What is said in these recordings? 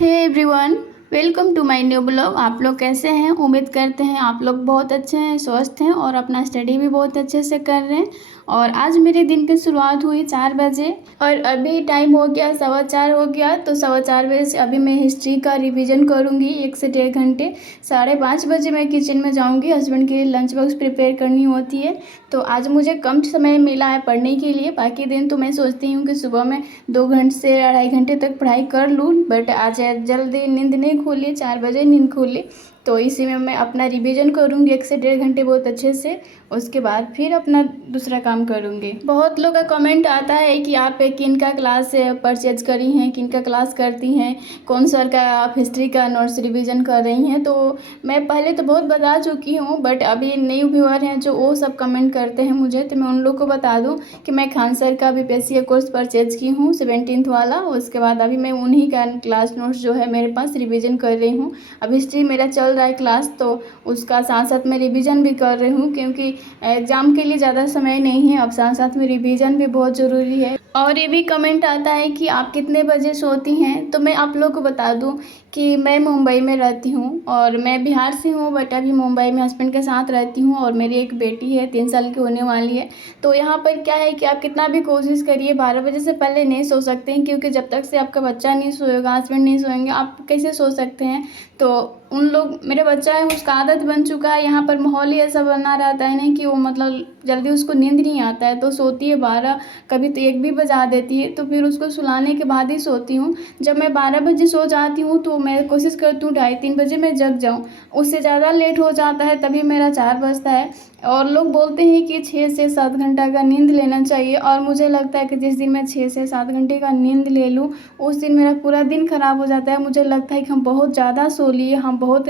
Hey everyone, welcome to my new blog. आप लोग कैसे हैं? उम्मीद करते हैं आप लोग बहुत अच्छे हैं, स्वस्थ हैं और अपना स्टडी भी बहुत अच्छे से कर रहे हैं। और आज मेरे दिन की शुरुआत हुई 4 बजे और अभी टाइम हो गया 4:15 हो गया। तो 4:15 बजे से अभी मैं हिस्ट्री का रिवीजन करूँगी 1 से 1.5 घंटे। 5:30 बजे मैं किचन में जाऊँगी, हस्बैंड के लिए लंच बॉक्स प्रिपेयर करनी होती है। तो आज मुझे कम समय मिला है पढ़ने के लिए। बाकी दिन तो मैं सोचती हूँ कि सुबह में 2 घंटे से 2.5 घंटे तक पढ़ाई कर लूँ, बट आज जल्दी नींद नहीं खुली, 4 बजे नींद खुली। तो इसी में मैं अपना रिवीजन करूँगी 1 से 1.5 घंटे बहुत अच्छे से। उसके बाद फिर अपना दूसरा काम करूँगी। बहुत लोग का कमेंट आता है कि आप किन का क्लास परचेज करी हैं, किन का क्लास करती हैं, कौन सर का आप हिस्ट्री का नोट्स रिवीजन कर रही हैं। तो मैं पहले तो बहुत बता चुकी हूँ, बट अभी न्यू व्यूअर हैं जो वो सब कमेंट करते हैं मुझे, तो मैं उन लोग को बता दूँ कि मैं खान सर का BPSC कोर्स परचेज की हूँ 17th वाला। उसके बाद अभी मैं उन्हीं का क्लास नोट्स जो है मेरे पास रिवीजन कर रही हूँ। अब हिस्ट्री मेरा चल रहा है क्लास, तो उसका साथ साथ मैं रिवीजन भी कर रही हूँ, क्योंकि एग्ज़ाम के लिए ज़्यादा समय नहीं है। अब साथ साथ में रिवीजन भी बहुत ज़रूरी है। और ये भी कमेंट आता है कि आप कितने बजे सोती हैं। तो मैं आप लोग को बता दूं कि मैं मुंबई में रहती हूं और मैं बिहार से हूं, बट अभी मुंबई में हस्बैंड के साथ रहती हूं और मेरी एक बेटी है 3 साल की होने वाली है। तो यहाँ पर क्या है कि आप कितना भी कोशिश करिए 12 बजे से पहले नहीं सो सकते हैं, क्योंकि जब तक से आपका बच्चा नहीं सोएगा, हस्बैंड नहीं सोएंगे, आप कैसे सो सकते हैं। तो उन लोग, मेरे बच्चा है उसका आदत बन चुका है, यहाँ पर माहौल ही ऐसा बना रहता है ना कि वो मतलब जल्दी उसको नींद नहीं आता है, तो सोती है 12, कभी तो 1 भी बजा देती है। तो फिर उसको सुलाने के बाद ही सोती हूँ। जब मैं 12 बजे सो जाती हूँ तो मैं कोशिश करती हूँ 2:30-3 बजे मैं जग जाऊँ। उससे ज़्यादा लेट हो जाता है तभी मेरा 4 बजता है। और लोग बोलते हैं कि 6 से 7 घंटा का नींद लेना चाहिए, और मुझे लगता है कि जिस दिन मैं 6 से 7 घंटे का नींद ले लूँ उस दिन मेरा पूरा दिन ख़राब हो जाता है। मुझे लगता है कि हम बहुत ज़्यादा सो लिए, हम बहुत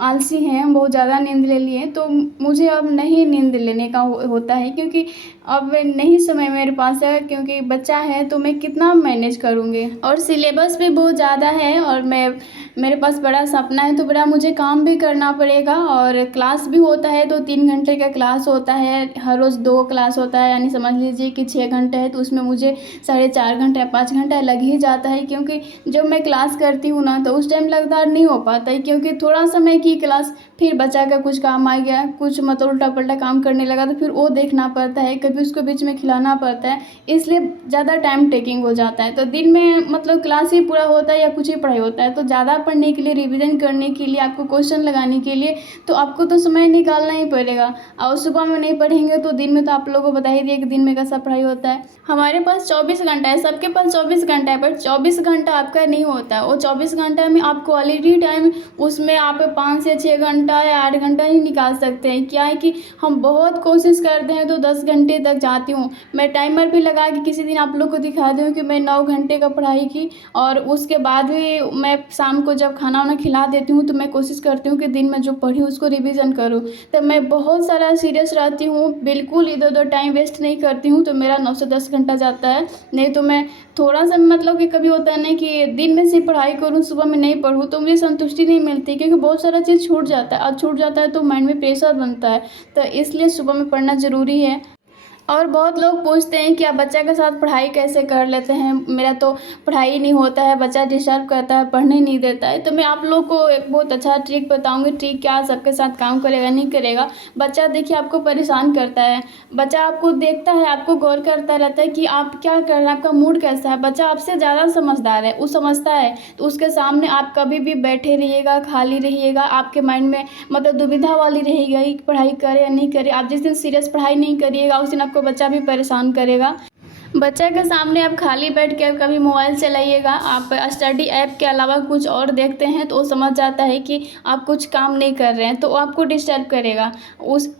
आलसी हैं, हम बहुत ज़्यादा नींद ले लिए। तो मुझे अब नहीं नींद लेने का होता है, क्योंकि अब नहीं समय मेरे पास है, क्योंकि बच्चा है तो मैं कितना मैनेज करूँगी। और सिलेबस भी बहुत ज़्यादा है और मेरे पास बड़ा सपना है, तो बड़ा मुझे काम भी करना पड़ेगा। और क्लास भी होता है तो 3 घंटे का क्लास होता है, हर रोज़ 2 क्लास होता है, यानी समझ लीजिए कि 6 घंटे है। तो उसमें मुझे 4.5 घंटे 5 घंटा लग ही जाता है, क्योंकि जब मैं क्लास करती हूँ ना तो उस टाइम लगातार नहीं हो पाता है, क्योंकि थोड़ा समय की क्लास, फिर बच्चा का कुछ काम आ गया, कुछ मतलब उल्टा पल्टा काम करने लगा तो फिर वो देखना पड़ता है, कभी उसको बीच में खिलाना पड़ता है, इसलिए ज़्यादा टाइम टेकिंग हो जाता है। तो दिन में मतलब क्लास ही पूरा होता है या कुछ ही पढ़ाई होता है। तो ज़्यादा पढ़ने के लिए, रिवीजन करने के लिए, आपको क्वेश्चन लगाने के लिए तो आपको तो समय निकालना ही पड़ेगा। और सुबह में नहीं पढ़ेंगे तो दिन में, तो आप लोगों को बता ही दिया कि दिन में कैसा पढ़ाई होता है। हमारे पास 24 घंटा है, सबके पास 24 घंटा है, बट 24 घंटा आपका नहीं होता है। वो 24 घंटा में आप क्वालिटी टाइम, उसमें आप 5 से 6 घंटा या 8 घंटा ही निकाल सकते हैं। क्या है कि हम बहुत कोशिश करते हैं तो 10 घंटे तक जाती हूँ। मैं टाइमर भी लगा के किसी दिन आप लोग को दिखा दूँ कि मैं 9 घंटे का पढ़ाई की, और उसके बाद भी मैं शाम को जब खाना वाना खिला देती हूँ तो मैं कोशिश करती हूँ कि दिन में जो पढ़ी उसको रिवीजन करूँ। तो मैं बहुत सारा सीरियस रहती हूँ, बिल्कुल इधर उधर टाइम वेस्ट नहीं करती हूँ। तो मेरा 9 से 10 घंटा जाता है। नहीं तो मैं थोड़ा सा मतलब कि कभी होता है ना कि दिन में से पढ़ाई करूँ, सुबह में नहीं पढ़ूँ, तो मुझे संतुष्टि नहीं मिलती, क्योंकि बहुत सारा चीज़ छूट जाता है, और छूट जाता है तो माइंड में प्रेशर बनता है। तो इसलिए सुबह में पढ़ना ज़रूरी है। और बहुत लोग पूछते हैं कि आप बच्चा के साथ पढ़ाई कैसे कर लेते हैं। मेरा तो पढ़ाई नहीं होता है, बच्चा डिस्टर्ब करता है, पढ़ने नहीं देता है। तो मैं आप लोग को एक बहुत अच्छा ट्रिक बताऊंगी। ट्रिक क्या सबके साथ काम करेगा नहीं करेगा। बच्चा देखिए आपको परेशान करता है, बच्चा आपको देखता है, आपको गौर करता रहता है कि आप क्या कर रहे हैं, आपका मूड कैसा है। बच्चा आपसे ज़्यादा समझदार है, वो समझता है। तो उसके सामने आप कभी भी बैठे रहिएगा, खाली रहिएगा, आपके माइंड में मतलब दुविधा वाली रहेगी कि पढ़ाई करे या नहीं करे। आप जिस दिन सीरियस पढ़ाई नहीं करिएगा उस दिन आपको बच्चा भी परेशान करेगा। बच्चे के सामने आप खाली बैठ के कभी मोबाइल चलाइएगा, आप स्टडी ऐप के अलावा कुछ और देखते हैं, तो वो समझ जाता है कि आप कुछ काम नहीं कर रहे हैं, तो वो आपको डिस्टर्ब करेगा।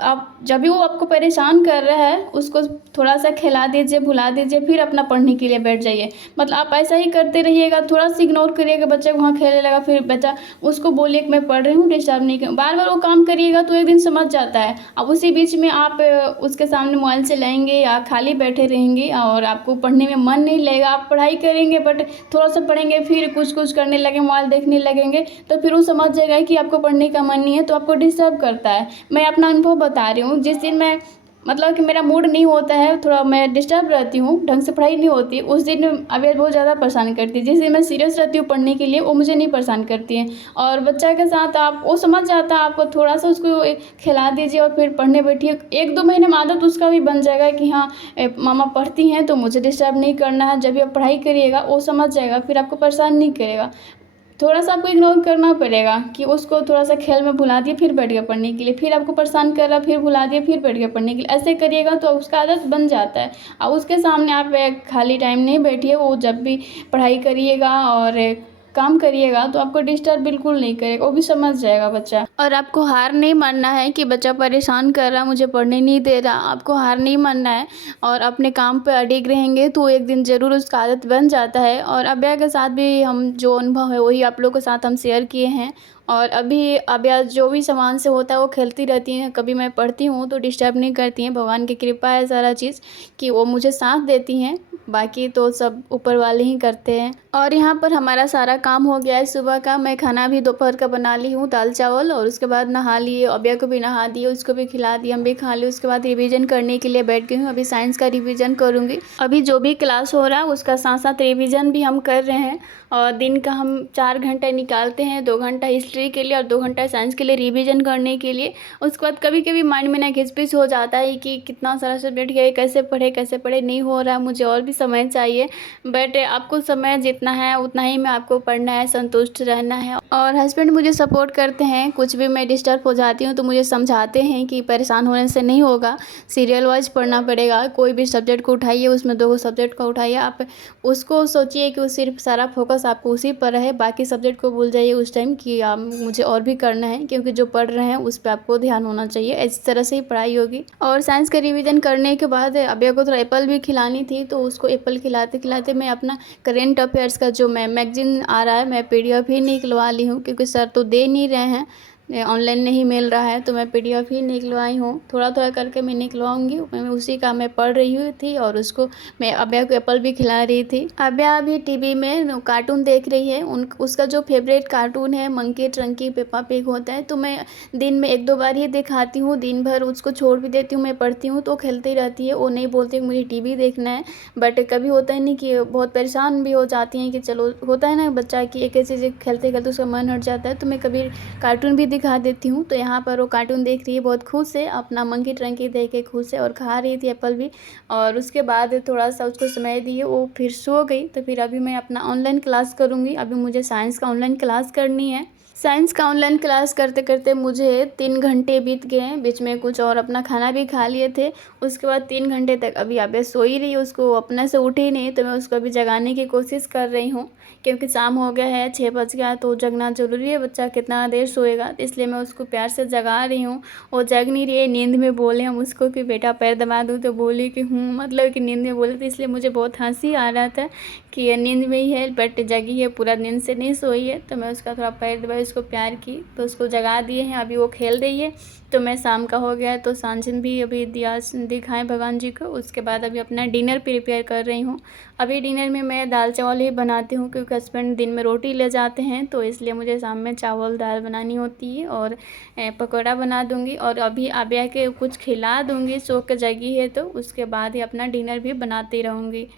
आप जब भी वो आपको परेशान कर रहा है उसको थोड़ा सा खिला दीजिए, भुला दीजिए, फिर अपना पढ़ने के लिए बैठ जाइए। मतलब आप ऐसा ही करते रहिएगा, थोड़ा सा इग्नोर करिएगा, बच्चे वहाँ खेलने लगा, फिर बच्चा उसको बोलिए कि मैं पढ़ रही हूँ, डिस्टर्ब नहीं कर। बार बार वो काम करिएगा तो एक दिन समझ जाता है। अब उसी बीच में आप उसके सामने मोबाइल चलाएंगे या खाली बैठे रहेंगे और आपको पढ़ने में मन नहीं लगेगा। आप पढ़ाई करेंगे बट थोड़ा सा पढ़ेंगे, फिर कुछ करने लगे, मोबाइल देखने लगेंगे, तो फिर वो समझ जाएगा कि आपको पढ़ने का मन नहीं है, तो आपको डिस्टर्ब करता है। मैं अपना अनुभव बता रही हूँ। जिस दिन मैं मतलब कि मेरा मूड नहीं होता है, थोड़ा मैं डिस्टर्ब रहती हूँ, ढंग से पढ़ाई नहीं होती, उस दिन अबियत बहुत ज़्यादा परेशान करती है। जिस दिन मैं सीरियस रहती हूँ पढ़ने के लिए, वो मुझे नहीं परेशान करती है। और बच्चा के साथ आप वो समझ जाता है, आपको थोड़ा-सा उसको खिला दीजिए और फिर पढ़ने बैठिए। 1-2 महीने में आदत उसका भी बन जाएगा कि हाँ, मामा पढ़ती हैं तो मुझे डिस्टर्ब नहीं करना है। जब भी आप पढ़ाई करिएगा वो समझ जाएगा, फिर आपको परेशान नहीं करेगा। थोड़ा-सा आपको इग्नोर करना पड़ेगा कि उसको थोड़ा-सा खेल में भुला दिए, फिर बैठ गया पढ़ने के लिए, फिर आपको परेशान कर रहा, फिर भुला दिए, फिर बैठ गया पढ़ने के लिए। ऐसे करिएगा तो उसका आदत बन जाता है। उसके सामने आप खाली टाइम नहीं बैठिए, वो जब भी पढ़ाई करिएगा और काम करिएगा तो आपको डिस्टर्ब बिल्कुल नहीं करेगा, वो भी समझ जाएगा बच्चा। और आपको हार नहीं मानना है कि बच्चा परेशान कर रहा, मुझे पढ़ने नहीं दे रहा, आपको हार नहीं मानना है और अपने काम पे अडिग रहेंगे तो एक दिन ज़रूर उसका आदत बन जाता है। और अभ्या के साथ भी हम जो अनुभव है वही आप लोगों के साथ हम शेयर किए हैं। और अभी अभ्या जो भी सामान से होता है वो खेलती रहती हैं, कभी मैं पढ़ती हूँ तो डिस्टर्ब नहीं करती हैं। भगवान की कृपा है सारा चीज़ कि वो मुझे साथ देती हैं, बाकी तो सब ऊपर वाले ही करते हैं। और यहाँ पर हमारा सारा काम हो गया है सुबह का। मैं खाना भी दोपहर का बना ली हूँ, दाल चावल, और उसके बाद नहा लिए, अभ्या को भी नहा दिए, उसको भी खिला दिया, हम भी खा लिए। उसके बाद रिवीजन करने के लिए बैठ गई हूँ, अभी साइंस का रिवीजन करूँगी। अभी जो भी क्लास हो रहा है उसका साथ साथ रिवीजन भी हम कर रहे हैं। और दिन का हम 4 घंटे निकालते हैं, 2 घंटा हिस्ट्री के लिए और 2 घंटा साइंस के लिए रिवीजन करने के लिए। उसके बाद कभी कभी माइंड में ना घिसपिस हो जाता है कि कितना सारा सब्जेक्ट है, कैसे पढ़े नहीं हो रहा है, मुझे और भी समय चाहिए। बट आपको समय जितना है उतना ही में आपको पढ़ना है, संतुष्ट रहना है। और हस्बैंड मुझे सपोर्ट करते हैं, कुछ भी मैं डिस्टर्ब हो जाती हूँ तो मुझे समझाते हैं कि परेशान होने से नहीं होगा, सीरियल वाइज पढ़ना पड़ेगा। कोई भी सब्जेक्ट को उठाइए, उसमें 2 सब्जेक्ट को उठाइए, आप उसको सोचिए कि वो सिर्फ सारा फोकस आपको उसी पर रहे, बाकी सब्जेक्ट को भूल जाइए उस टाइम कि मुझे और भी करना है, क्योंकि जो पढ़ रहे हैं उस पर आपको ध्यान होना चाहिए। इस तरह से ही पढ़ाई होगी। और साइंस का रिवीजन करने के बाद अभ्या को थोड़ा एप्पल भी खिलानी थी, तो उसको एप्पल खिलाते खिलाते मैं अपना करेंट अफेयर्स का जो मैं मैगजीन आ रहा है मैं पीडीएफ ही निकलवा ली हूँ, क्योंकि सर तो दे नहीं रहे हैं, ऑनलाइन नहीं मिल रहा है, तो मैं पीडीएफ ही निकलवाई हूँ। थोड़ा थोड़ा करके मैं निकलवाऊँगी, मैं उसी का मैं पढ़ रही हुई थी और उसको मैं अभ्या को एप्पल भी खिला रही थी। अभ्या अभी टीवी में कार्टून देख रही है, उसका जो फेवरेट कार्टून है मंकी ट्रंकी पेपा पिग होता है, तो मैं दिन में 1-2 बार ही दिखाती हूँ, दिन भर उसको छोड़ भी देती हूँ, मैं पढ़ती हूँ तो खेलती रहती है। वो नहीं बोलती कि मुझे टीवी देखना है, बट कभी होता है नहीं कि बहुत परेशान भी हो जाती हैं कि चलो, होता है ना बच्चा कि एक ऐसी चीज़ खेलते खेलते उसका मन हट जाता है, तो मैं कभी कार्टून भी दिखा देती हूँ। तो यहाँ पर वो कार्टून देख रही है, बहुत खुश है, अपना मंकी ट्रंकी देख के खुश है और खा रही थी एप्पल भी। और उसके बाद थोड़ा सा उसको समय दिए, वो फिर सो गई। तो फिर अभी मैं अपना ऑनलाइन क्लास करूँगी, अभी मुझे साइंस का ऑनलाइन क्लास करनी है। साइंस का ऑनलाइन क्लास करते करते मुझे 3 घंटे बीत गए हैं, बीच में कुछ और अपना खाना भी खा लिए थे। उसके बाद 3 घंटे तक अभी अभ्या सो ही रही है, उसको अपने से उठी नहीं, तो मैं उसको अभी जगाने की कोशिश कर रही हूँ, क्योंकि शाम हो गया है, 6 बज गया, तो जगना ज़रूरी है, बच्चा कितना देर सोएगा, तो इसलिए मैं उसको प्यार से जगा रही हूँ। वो जग नहीं रही है, नींद में बोले हम उसको कि बेटा पैर दबा दूँ, तो बोली कि हूँ, मतलब कि नींद में बोले, तो इसलिए मुझे बहुत हंसी आ रहा था कि ये नींद में ही है बट जगी है, पूरा नींद से नहीं सोई है। तो मैं उसका थोड़ा पैर दबाई, उसको प्यार की, तो उसको जगा दिए हैं, अभी वो खेल रही है। तो मैं शाम का हो गया है तो सांझन भी अभी दिया दिखाएं भगवान जी को। उसके बाद अभी अपना डिनर प्रिपेयर कर रही हूँ। अभी डिनर में मैं दाल चावल ही बनाती हूँ, क्योंकि हस्बैंड दिन में रोटी ले जाते हैं, तो इसलिए मुझे शाम में चावल दाल बनानी होती है और पकौड़ा बना दूँगी। और अभी अभ्या के कुछ खिला दूँगी, सो के जगी है, तो उसके बाद ही अपना डिनर भी बनाती रहूँगी।